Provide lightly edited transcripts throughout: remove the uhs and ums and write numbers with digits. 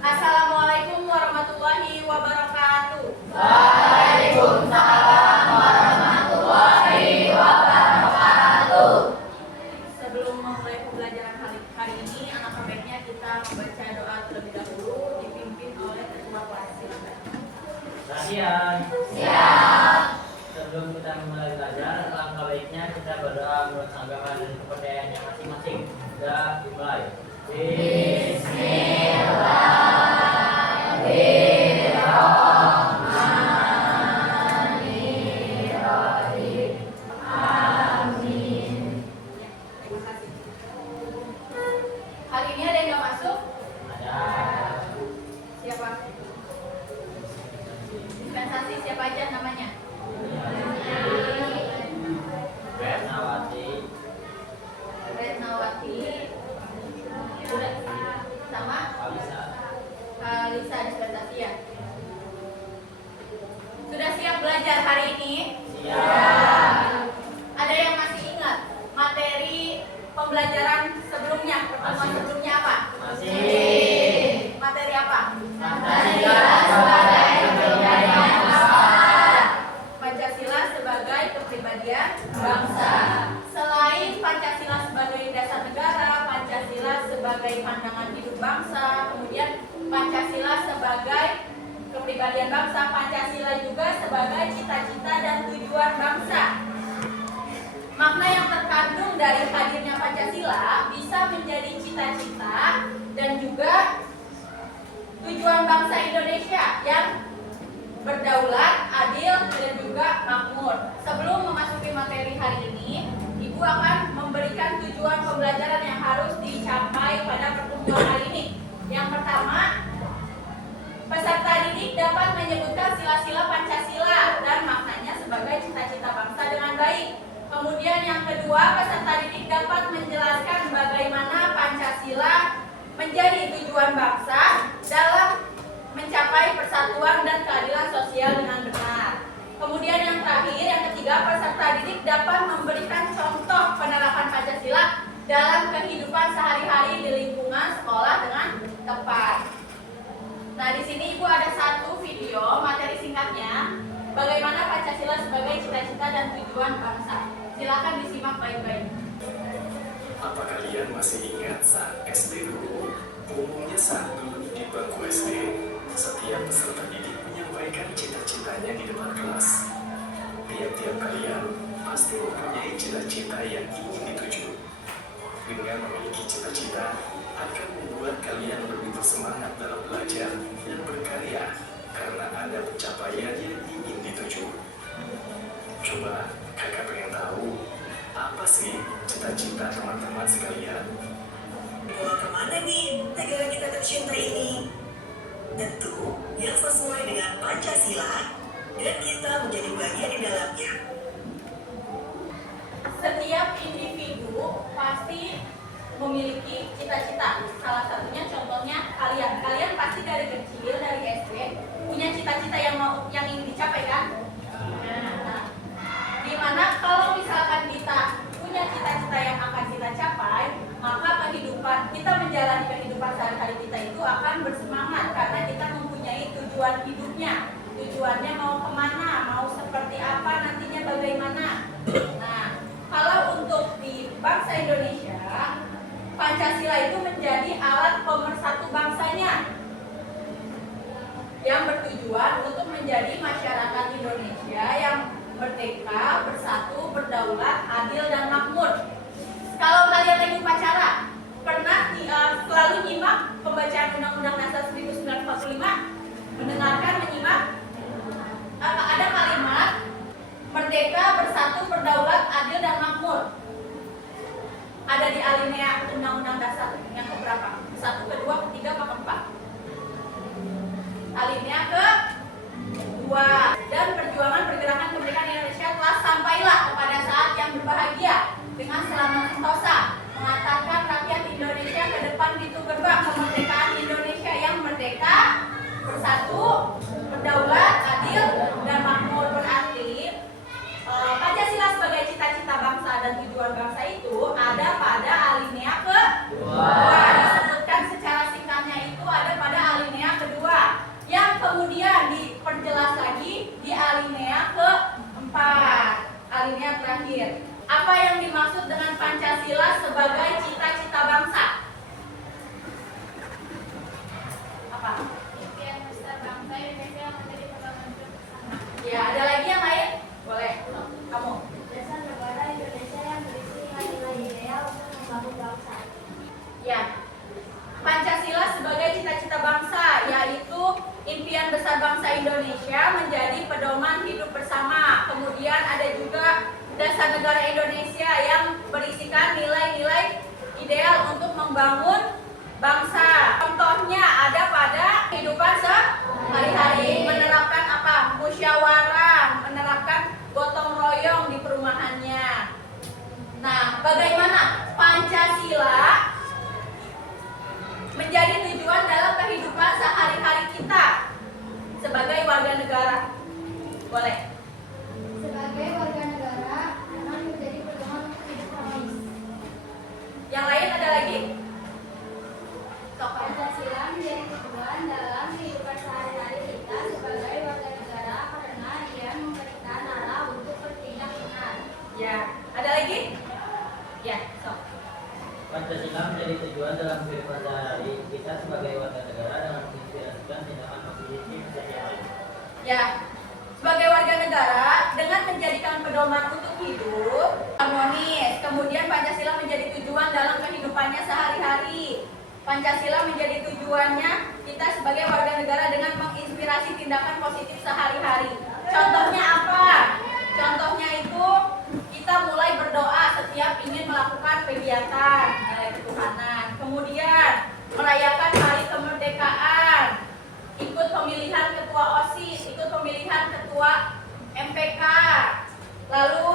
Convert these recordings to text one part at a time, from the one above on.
Assalamualaikum warahmatullahi wabarakatuh. Waalaikumsalam warahmatullahi wabarakatuh. Sebelum memulai pembelajaran hari ini, alangkah baiknya kita membaca doa terlebih dahulu dipimpin oleh ketua kelas. Silakan. Perhatian. Siap. Sebelum kita mulai belajar, alangkah baiknya kita berdoa menurut agama dan kepercayaannya masing-masing. Sudah dimulai. Bismillahirrahmanirrahim. Amin. Ya, terima kasih. Hari ini ada yang nggak masuk? Ada. Siapa? Dispensasi siapa aja namanya? Retnawati. Retnawati. Udah sama? Alisa. Lisa dispensasi ya. Sudah siap belajar hari ini? Siap. Ada yang masih ingat materi pembelajaran sebelumnya? Pertemuan Masih. sebelumnya apa? Masih. Materi apa? Pancasila sebagai kepribadian bangsa. Pancasila sebagai kepribadian Bangsa. Selain Pancasila sebagai dasar negara, Pancasila sebagai pandangan hidup bangsa, kemudian Pancasila sebagai kepribadian bangsa, Pancasila juga sebagai cita-cita dan tujuan bangsa. Makna yang terkandung dari hadirnya Pancasila bisa menjadi cita-cita dan juga tujuan bangsa Indonesia yang berdaulat, adil, dan juga makmur. Sebelum memasuki materi hari ini, Ibu akan memberikan tujuan pembelajaran yang harus dicapai pada pertemuan hari ini. Yang pertama, peserta didik dapat menyebutkan sila-sila Pancasila dan maknanya sebagai cita-cita bangsa dengan baik. Kemudian yang kedua, peserta didik dapat menjelaskan bagaimana Pancasila menjadi tujuan bangsa dalam mencapai persatuan dan keadilan sosial dengan benar. Kemudian yang terakhir, yang ketiga, peserta didik dapat memberikan contoh penerapan Pancasila dalam kehidupan sehari-hari di lingkungan sekolah dengan tepat. Nah, di sini Ibu ada satu video materi singkatnya bagaimana Pancasila sebagai cita-cita dan tujuan bangsa. Silakan disimak baik-baik. Apa kalian masih ingat saat SD dulu? Umumnya saat duduk di bangku SD, setiap peserta didik menyampaikan cita-citanya di depan kelas. Tiap-tiap kalian pasti mempunyai cita-cita yang ingin dituju. Dengan memiliki cita-cita akan membuat kalian lebih bersemangat dalam belajar dan berkarya karena ada pencapaian yang ingin dituju. Coba kakak pengen tahu apa sih cita-cita teman-teman sekalian? Mau kemana nih negara kita tercinta ini? Tentu yang sesuai dengan Pancasila dan kita menjadi bagian di dalamnya. Setiap individu pasti memiliki cita-cita. Salah satunya contohnya kalian. Kalian pasti dari kecil, dari SD punya cita-cita yang ingin dicapai kan? Nah, dimana kalau misalkan kita punya cita-cita yang akan kita capai, maka kehidupan kita menjalani kehidupan sehari-hari kita itu akan bersemangat karena kita mempunyai tujuan hidupnya. Tujuannya mau kemana, mau seperti apa, nantinya bagaimana. Nah, kalau untuk di bangsa Indonesia, Pancasila itu menjadi alat pemersatu bangsanya yang bertujuan untuk menjadi masyarakat Indonesia yang merdeka, bersatu, berdaulat, adil, dan makmur. Kalau kalian lagi upacara, pernah selalu nyimak pembacaan Undang-Undang Dasar 1945? Mendengarkan, menyimak? Ada kalimat merdeka, bersatu, berdaulat, adil, dan makmur. Ada di alinea Undang-Undang Dasar yang keberapa? 1, kedua, ketiga, keempat? Alinea ke-2. Dan perjuangan pergerakan kemerdekaan Indonesia telah sampailah kepada saat yang berbahagia dengan selamat sentosa, mengatakan rakyat Indonesia ke depan pintu gerbang kemerdekaan Indonesia yang merdeka, bersatu, berdaulat, adil, dan makmur. Berarti Pancasila sebagai cita-cita bangsa dan tujuan bangsa itu ada pada alinea ke-2. Pancasila sebagai cita-cita bangsa, yaitu impian besar bangsa Indonesia menjadi pedoman hidup bersama. Kemudian ada juga Dasar Negara Indonesia yang berisikan nilai-nilai ideal untuk membangun bangsa. Contohnya ada pada kehidupan sehari-hari, menerapkan apa? Musyawarah, menerapkan gotong royong di perumahannya. Nah, bagaimana Pancasila menjadi tujuan dalam kehidupan sehari-hari kita sebagai warga negara? Boleh. Sebagai warga negara dengan menjadi pedoman untuk hidup harmonis. Yang lain ada lagi? Sok. Pancasila menjadi tujuan dalam kehidupan sehari-hari kita sebagai warga negara karena ia memberikan arah untuk bertindak benar. Ya, ada lagi? Ya, sok. Pancasila menjadi tujuan dalam kehidupan sehari-hari kita sebagai warga negara dengan menginspirasikan tindakan positif setiap hari. Ya, sebagai warga negara dengan menjadikan pedoman untuk hidup harmonis. Kemudian Pancasila menjadi tujuan dalam kehidupannya sehari-hari. Pancasila menjadi tujuannya kita sebagai warga negara dengan menginspirasi tindakan positif sehari-hari. Contohnya apa? Contohnya itu kita mulai berdoa setiap ingin melakukan kegiatan ketuhanan. Kemudian merayakan hari kemerdekaan, ikut pemilihan ketua OSIS, ikut pemilihan ketua MPK. Lalu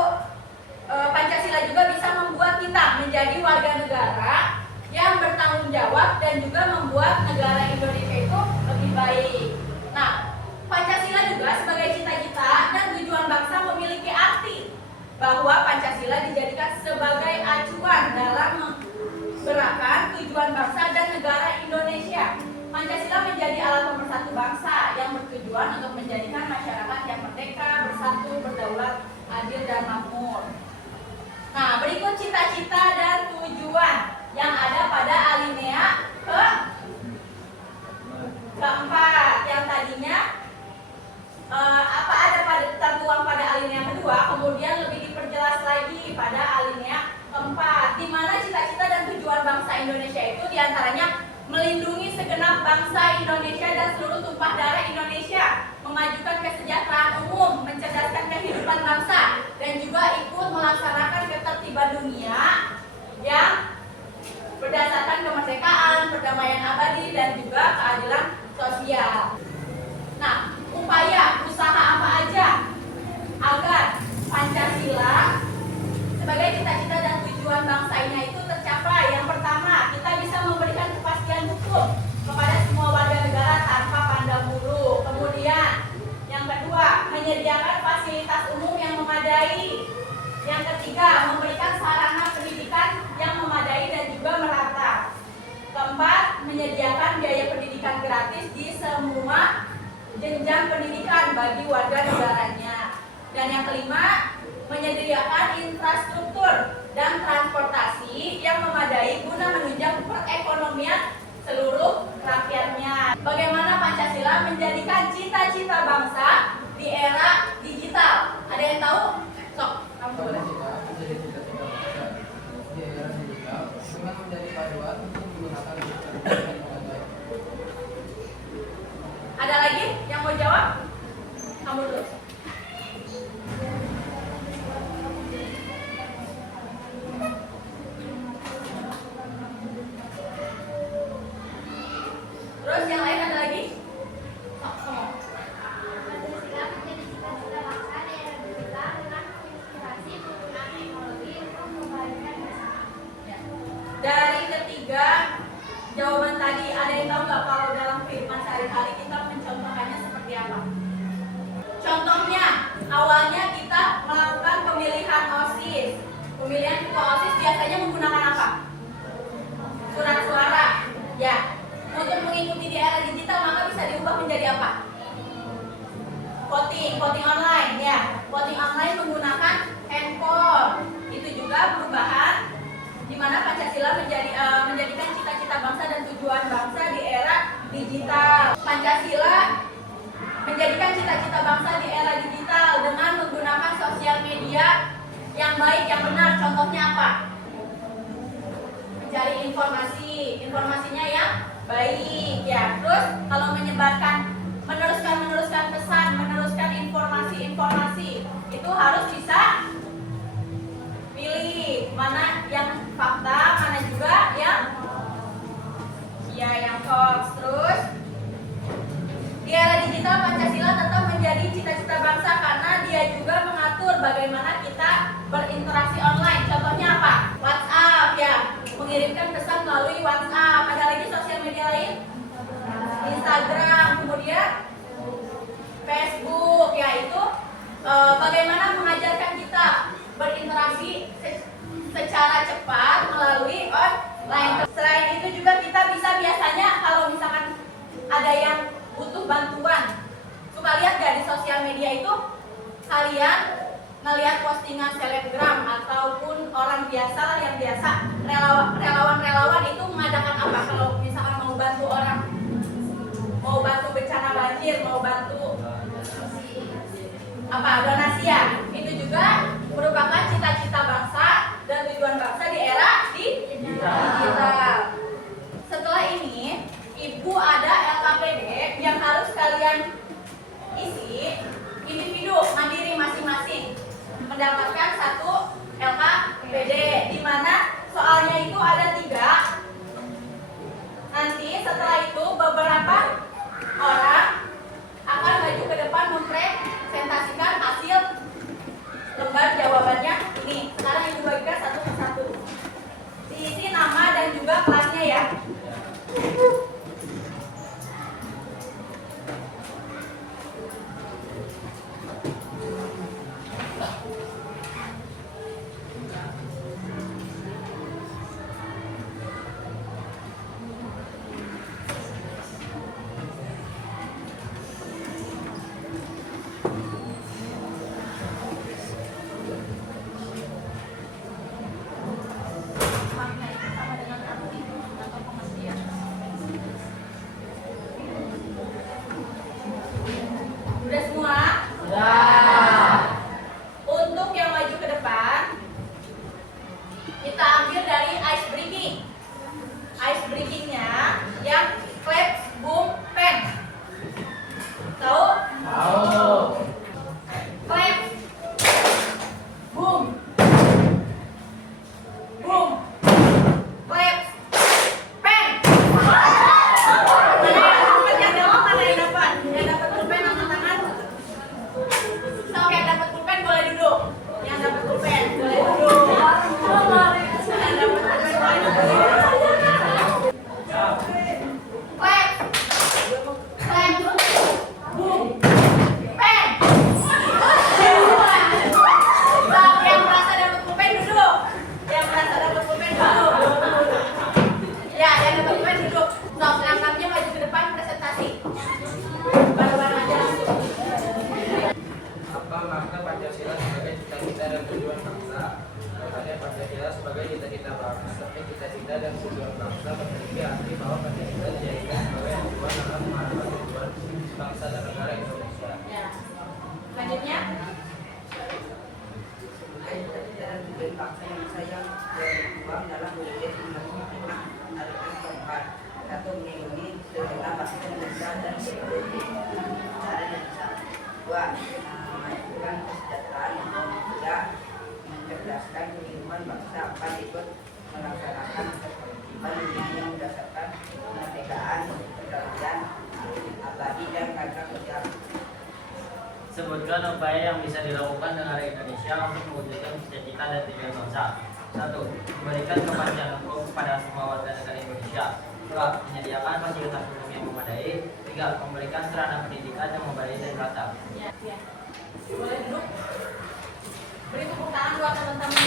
Pancasila juga bisa membuat kita menjadi warga negara yang bertanggung jawab dan juga membuat negara Indonesia itu lebih baik. Nah, Pancasila juga sebagai cita-cita dan tujuan bangsa memiliki arti bahwa Pancasila dijadikan sebagai acuan dalam menggerakkan tujuan bangsa dan negara Indonesia. Pancasila menjadi alat pemersatu bangsa yang bertujuan untuk menjadikan masyarakat yang merdeka, bersatu, berdaulat, adil, dan makmur. Nah, berikut cita-cita dan tujuan yang ada pada alinea keempat. Yang tadinya apa ada pada tertuang pada alinea kedua, kemudian lebih diperjelas lagi pada alinea keempat, di mana cita-cita dan tujuan bangsa Indonesia itu diantaranya melindungi segenap bangsa Indonesia dan seluruh tumpah darah Indonesia, memajukan kesejahteraan umum, mencerdaskan kehidupan bangsa, dan juga ikut melaksanakan ketertiban dunia yang berdasarkan kemerdekaan, perdamaian abadi, dan juga keadilan sosial. Nah, upaya usaha apa aja agar Pancasila sebagai cita-cita dan tujuan bangsanya itu tercapai? Yang pertama, kita bisa memberikan kepastian hukum kepada semua warga negara tanpa pandang bulu. Kemudian, yang kedua, menyediakan fasilitas umum yang memadai. Yang ketiga, memberikan sarana pendidikan yang memadai dan juga merata. Keempat, menyediakan biaya pendidikan gratis di semua jenjang pendidikan bagi warga negaranya. Dan yang kelima, menyediakan infrastruktur dan transportasi yang memadai guna menunjang perekonomian seluruh rakyatnya. Bagaimana Pancasila menjadikan cita-cita bangsa di era digital? Ada yang tahu? Sok, kamu boleh. Menjadi cita-cita bangsa di era digital dengan menjadi paduan untuk menggunakan digital dengan baik. Ada lagi yang mau jawab? Kamu dulu. Terus yang lain ada lagi? Oh, kamu. Pancasila menjadi cita-cita bangsa di era digital dengan menginspirasi penggunaan teknologi untuk membahagiakan bersama. Ya. Dari ketiga jawaban tadi, ada yang tahu nggak kalau dalam kehidupan sehari-hari kita mencontohkannya seperti apa? Contohnya, awalnya kita melakukan pemilihan OSIS. Pemilihan ketua OSIS biasanya menggunakan apa? Surat suara. Ya. Untuk mengikuti di era digital maka bisa diubah menjadi apa? Voting online ya. Voting online menggunakan handphone. Itu juga perubahan di mana Pancasila menjadikan cita-cita bangsa dan tujuan bangsa di era digital. Pancasila menjadikan cita-cita bangsa di era digital dengan menggunakan sosial media yang baik, yang benar. Contohnya apa? Mencari informasinya yang Baik, ya. Terus kalau meneruskan pesan, meneruskan informasi itu harus bisa pilih mana yang fakta, mana juga yang hoax. Terus di era digital Pancasila tetap menjadi cita-cita bangsa karena dia juga mengatur bagaimana kita berinteraksi online. Contohnya apa? WhatsApp, ya, mengirimkan pesan melalui WhatsApp. Ada lagi sosial media lain? Instagram, kemudian Facebook, yaitu bagaimana mengajarkan kita berinteraksi secara cepat melalui online. Selain itu juga kita bisa biasanya kalau misalkan ada yang butuh bantuan, suka lihat gak di sosial media itu kalian ngelihat postingan selebgram ataupun orang biasa lah yang biasa relawan itu mengadakan apa kalau misalkan mau bantu orang, mau bantu bencana banjir, mau bantu donasi, ya. Itu juga merupakan cita-cita bangsa dan tujuan bangsa di era digital. Setelah ini, Ibu ada LKPD yang harus kalian isi individu mandiri masing-masing mendapatkan satu LKPD, di mana soalnya itu ada 3. Nanti setelah itu beberapa orang akan maju ke depan mempresentasikan hasil lembar jawabannya ini. Sekarang Ibu bagikan satu persatu. Diisi nama dan juga kelasnya, ya. Udah semua? Untuk yang maju ke depan, kita ambil dari ice breaking. Ice breakingnya yang clap, boom, pen. Tahu? Tahu. Clap, boom, boom, clap, pen. Mana yang dapat? Yang jawab mana yang dapat? Yang dapat pulpen angkat tangan. Sok yang dapat pulpen boleh duduk. Yang dapat pulpen boleh duduk. Yang dapat pulpen boleh duduk. Clap, clap, boom, pen. Sok yang merasa dapat pulpen duduk. Yang merasa dapat pulpen duduk. Ya, yang dapat pulpen duduk. Sok langkahnya maju ke depan presentasi. Bareng-bareng aja langsung. Apa makna Pancasila sebagai cita-cita dan tujuan bangsa? Maknanya Pancasila sebagai cita-cita bangsa, tapi cita-cita dan tujuan bangsa memiliki arti bahwa Pancasila dijadikan sebagai acuan dalam menghadapi tujuan bangsa dan negara Indonesia. Ya. Selanjutnya, Sebagai cita-cita dan tujuan bangsa yang sayang dan berjuang dalam menjadi umat adalah Tuhan atau melindungi segenap bangsa Indonesia dan cara dan bisa. 2. Memajukan kesejahteraan dan 3. Mencerdaskan kehidupan bangsa akan ikut melaksanakan ketertiban dunia yang berdasarkan kemerdekaan, perdamaian, abadi dan keadilan sosial. Sebutkan upaya yang bisa dilakukan negara Indonesia untuk mewujudkan cita-cita dan tujuan bangsa. 1. Memberikan kepastian hukum kepada semua warga negara Indonesia. 2. Menyediakan fasilitas umum yang memadai. 3. Memberikan sarana pendidikan yang memadai dan merata. ya. Boleh duduk. Beri tepuk tangan buat teman-teman.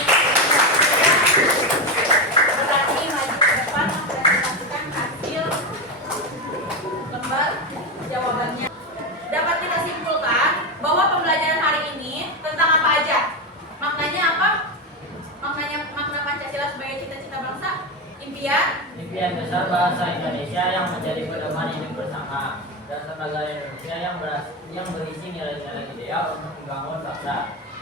Berarti maju ke depan mempresentasikan hasil lembar jawabannya. Dapat kita simpulkan bahwa pembelajaran hari ini tentang apa aja? Maknanya apa? Makna Pancasila sebagai cita-cita bangsa, Impian besar bahasa Indonesia yang menjadi pedoman hidup bersama, dan negara Indonesia yang berisi nilai-nilai ideal untuk membangun bangsa.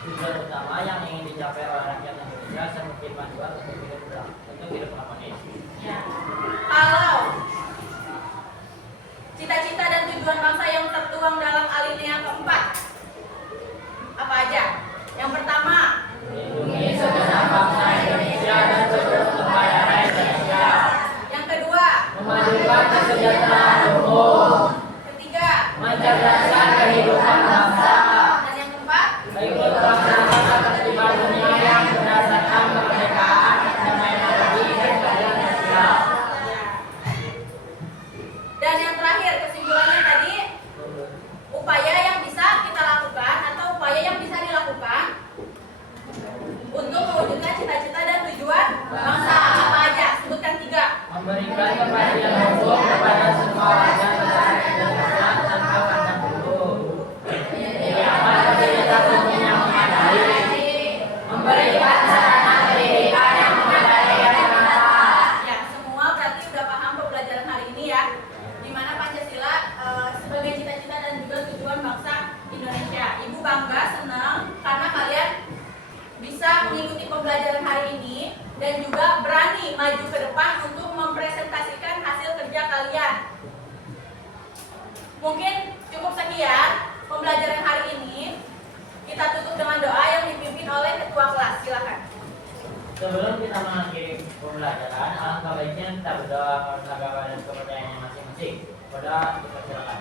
Tujuan utama yang ingin dicapai oleh rakyat Indonesia semakin maju untuk hidup harmonis. Ya. Kalau Dan yang terakhir, kesimpulannya tadi, upaya yang bisa kita lakukan atau upaya yang bisa dilakukan untuk mewujudkan cita-cita dan tujuan bangsa apa aja? Sebutkan 3. Memberikan kepastian hukum kepada semua warga negara Indonesia tanpa pandang bulu. Menyiapkan fasilitas umum yang memadai. Memberikan sarana pendidikan yang memadai dan bermanfaat. Ya, semua berarti udah paham pembelajaran hari ini ya, di mana Pancasila sebagai cita-cita dan juga tujuan bangsa Indonesia. Ibu bangga, senang karena kalian bisa mengikuti pembelajaran hari ini dan juga berani maju ke depan untuk mempresentasikan hasil kerja kalian. Mungkin cukup sekian pembelajaran hari ini. Kita tutup dengan doa yang dipimpin oleh ketua kelas. Silakan. Sebelum kita mengakhiri pembelajaran, alangkah baiknya kita berdoa menurut agama dan kepercayaannya masing-masing. Berdoa, kita silakan.